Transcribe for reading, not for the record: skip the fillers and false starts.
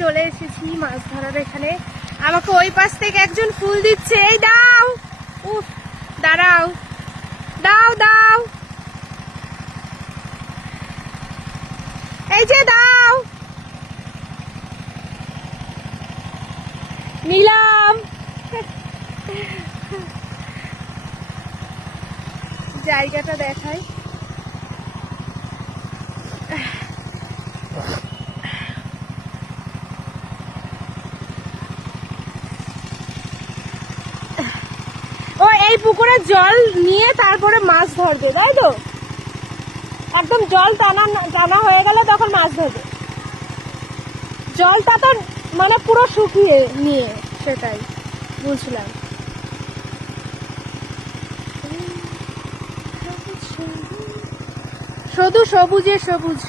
চলে এসেছি মাছ ধরার এখানে। আমাকে ওই পাশ থেকে একজন ফুল দিচ্ছে, এই দাও। উফ, দাঁড়াও, দাও দাও, এই যে দাও, নিলাম। জায়গাটা দেখাই। ও এই পুকুরে জল নিয়ে তারপরে মাছ ধরবে, তাই তো? একদম জল টানা হয়ে গেলে তখন মাছ ধরবে। জলটা তো মানে পুরো শুকিয়ে নিয়ে, সেটাই বুঝলাম। শুধু সবুজে সবুজ।